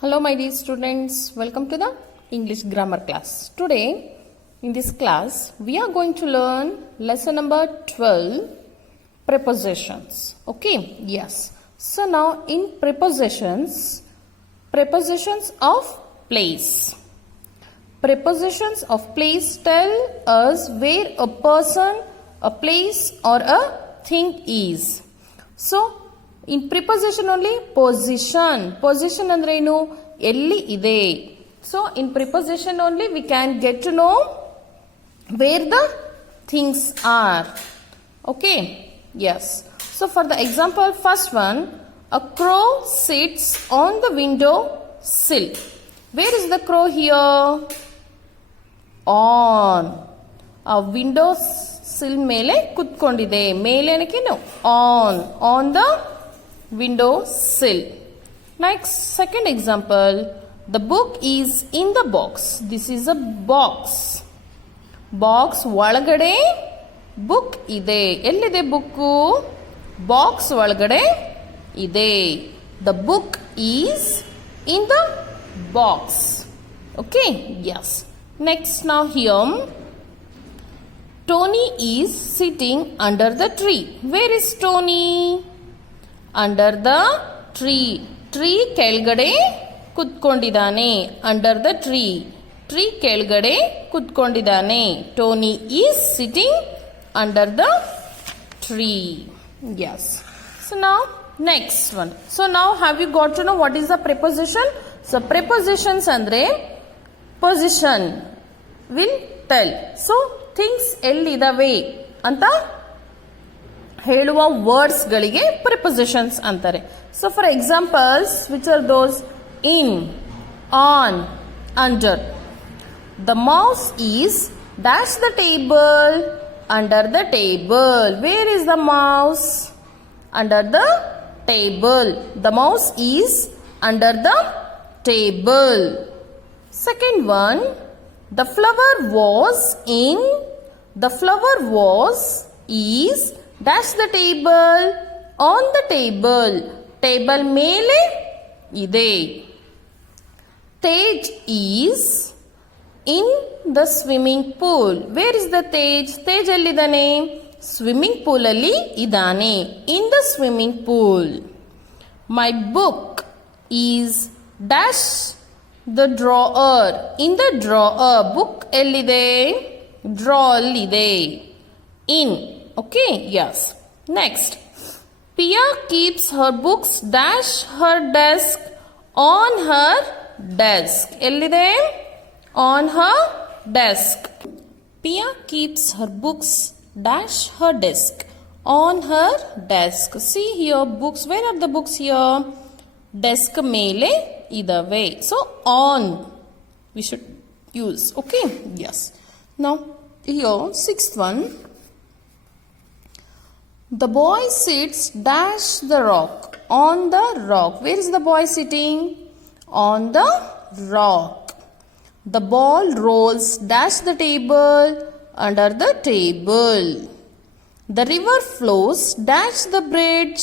Hello my dear students, welcome to the English grammar class. Today in this class we are going to learn lesson number 12, prepositions. Okay, yes. So now in prepositions of place. Prepositions of place tell us where a person, a place or a thing is. So in preposition only position ಅಂದ್ರೆ ಏನು ಎಲ್ಲಿ ಇದೆ. So in preposition only we can get to know where the things are. Okay, yes. So for the example, first one, a crow sits on the window sill. Where is the crow here? On a window sill ಮೇಲೆ ಕುತ್ಕೊಂಡಿದೆ. ಮೇಲೆ ಏನಕ್ಕೇನು on the window sill. Next, second example, the book is in the box. This is a box. Box ಒಳಗಡೆ book ಇದೆ. ಎಲ್ಲಿದೆ book? Box ಒಳಗಡೆ ಇದೆ. The book is in the box. Okay, yes. Next, now here, Tony is sitting under the tree. Where is Tony? Under the tree. Tree ಕೆಳಗಡೆ ಕುತ್ಕೊಂಡಿದ್ದಾನೆ. Under the tree. Tree ಕೆಳಗಡೆ ಕುತ್ಕೊಂಡಿದ್ದಾನೆ. Tony is sitting under the tree. Yes. So now next one. So now have you got to know what is the preposition? So prepositions andre position will tell. So things ಎಲ್ಲಿದಾವೆ ಅಂತ ಹೇಳುವ words ಗಳಿಗೆ ಪ್ರಿಪೊಸಿಷನ್ಸ್ ಅಂತಾರೆ. So for examples which are those? In, on, under. The mouse is dash the table, under the table. Where is the mouse? Under the table. The mouse is under the table. Second one, the flower was in, the flower was is dash the table, on the table. Table ಮೇಲೆ ಇದೆ. Tej is in the swimming pool. Where is the Tej? Tej ಎಲ್ಲಿದ್ದಾನೆ? Swimming pool ಅಲ್ಲಿ ಇದ್ದಾನೆ. In the swimming pool. My book is dash the drawer. In the drawer. Book ಎಲ್ಲಿದೆ? Drawer ಅಲ್ಲಿದೆ. In. Okay, yes. Next, Pia keeps her books dash her desk, on her desk. Ellide? On her desk. Pia keeps her books dash her desk, on her desk. See here, books. Where are the books here? Desk ಮೇಲೆ ಇದಾವೆ. So on we should use. Okay, yes. Now here, sixth one. The boy sits dash the rock, on the rock. Where is the boy sitting? On the rock. The ball rolls dash the table, under the table. The river flows dash the bridge,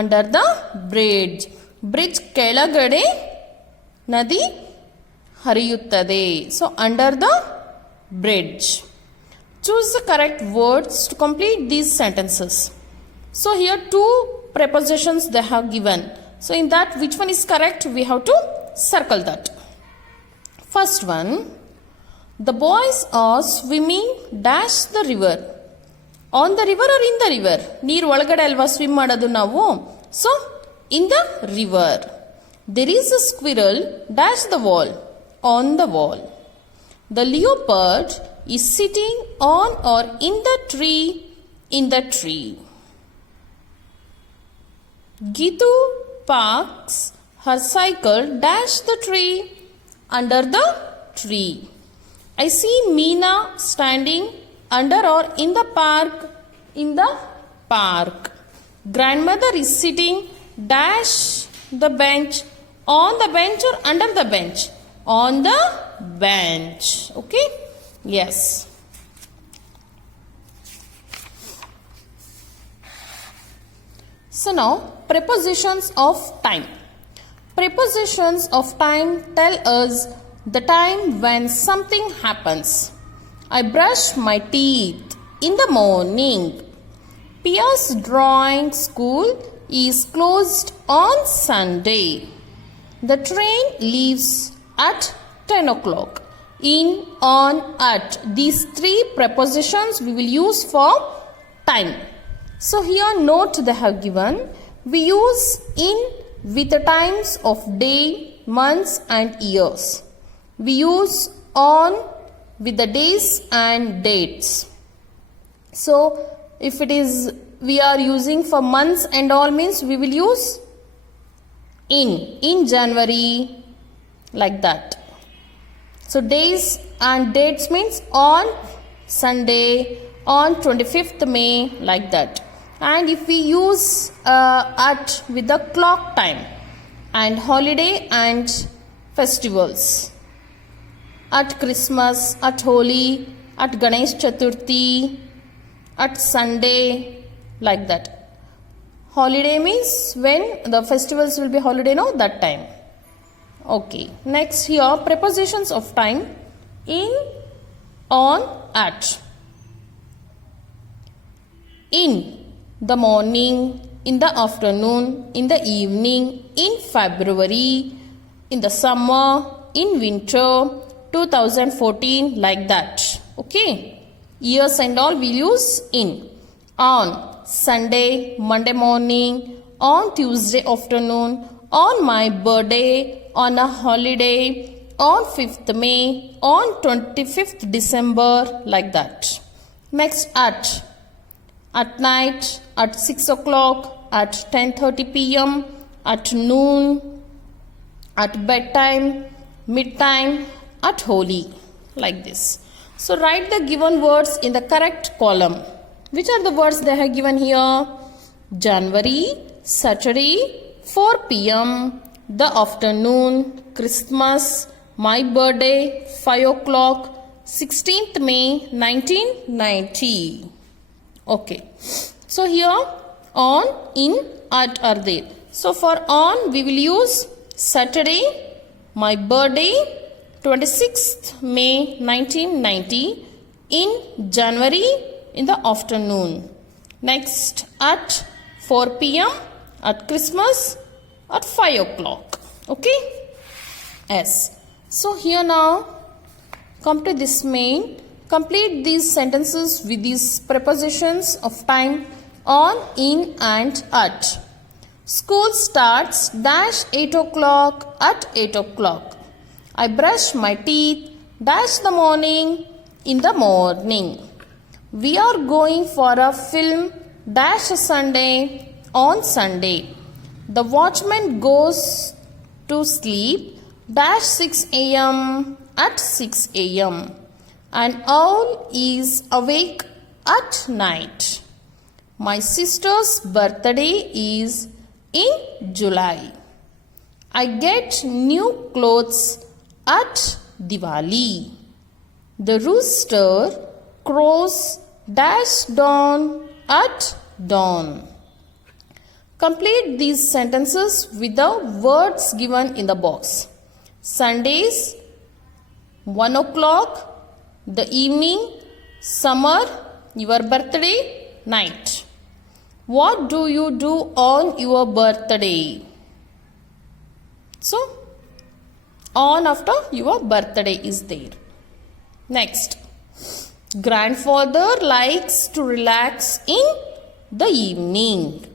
under the bridge. Bridge ಕೆಳಗಡೆ ನದಿ ಹರಿಯುತ್ತದೆ. So under the bridge. Choose the correct words to complete these sentences. So here two prepositions they have given. So in that, which one is correct? We have to circle that. First one, the boys are swimming dash the river. On the river or in the river? ನೀರು ಒಳಗಡೆ ಅಲ್ವಾ swim ಮಾಡೋದು ನಾವು? So in the river. There is a squirrel dash the wall. On the wall. The leopard is sitting on or in the tree, in the tree. Gitu parks her cycle dash the tree, under the tree. I see Meena standing under or in the park, in the park. Grandmother is sitting dash the bench, on the bench or under the bench, on the bench. Okay, yes. So now prepositions of time. Prepositions of time tell us the time when something happens. I brush my teeth in the morning. Pia's drawing school is closed on Sunday. The train leaves at 10 o'clock. In, on, at. These three prepositions we will use for time. So here note they have given. We use in with the times of day, months and years. We use on with the days and dates. So if it is we are using for months and all means we will use in January, like that. So days and dates means on Sunday, on 25th May, like that. And if we use at with the clock time and holiday and festivals, at Christmas, at Holi, at Ganesh Chaturthi, at Sunday, like that. Holiday means when the festivals will be holiday, no, that time. Okay, next here prepositions of time in, on, at. In the morning, in the afternoon, in the evening, in February, in the summer, in winter, 2014, like that. Okay, years and all we use in. On Sunday, Monday morning, on Tuesday afternoon, on my birthday, on a holiday, on 5th May, on 25th December, like that. Next, at night, at 6 o'clock, at 10:30 p.m., at noon, at bedtime, midtime, at Holi, like this. So write the given words in the correct column. Which are the words they have given here? January, Saturday, 4 p.m., the afternoon, Christmas, my birthday, 5 o'clock, 16th May 1990. Okay. So here on, in, at are there. So for on we will use Saturday, my birthday, 26th May 1990, in January, in the afternoon. Next, at 4 p.m., at Christmas, at 5 o'clock. Okay? Yes. So here now, come to this main. Complete these sentences with these prepositions of time on, in and at. School starts dash 8 o'clock at 8 o'clock. I brush my teeth dash the morning in the morning. We are going for a film dash Sunday on Sunday. The watchman goes to sleep dash 6 a.m. at 6 a.m. An owl is awake at night. My sister's birthday is in July. I get new clothes at Diwali. The rooster crows dash dawn at dawn. Complete these sentences with the words given in the box. Sundays, 1 o'clock, the evening, summer, your birthday, night. What do you do on your birthday? So, on after your birthday is there. Next, grandfather likes to relax in the evening.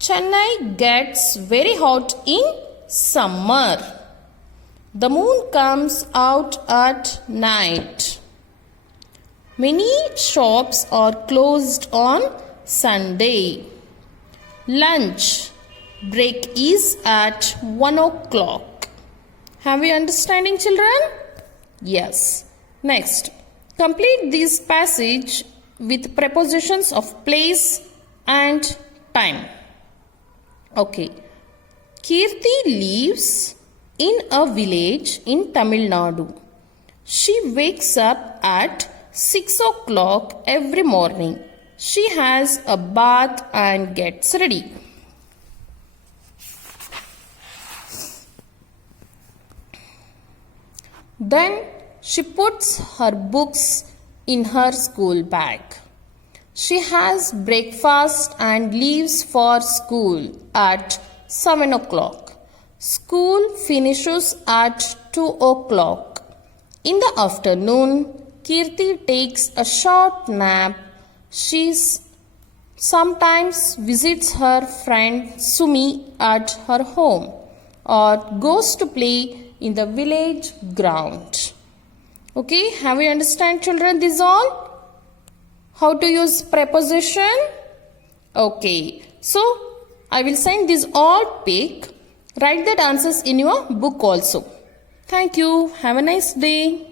Chennai gets very hot in summer. The moon comes out at night. Many shops are closed on Sunday. Lunch break is at 1 o'clock. Have you understanding, children? Yes. Next, complete this passage with prepositions of place and time. Okay. Kirti lives in a village in Tamil Nadu. She wakes up at 6 o'clock every morning. She has a bath and gets ready. Then she puts her books in her school bag. She has breakfast and leaves for school at 7 o'clock. School finishes at 2 o'clock. In the afternoon, Kirti takes a short nap. She sometimes visits her friend Sumi at her home or goes to play in the village ground. Okay, have you understand, children, this all? How to use preposition? Okay, so I will send this all pic. Write that answers in your book also. Thank you. Have a nice day.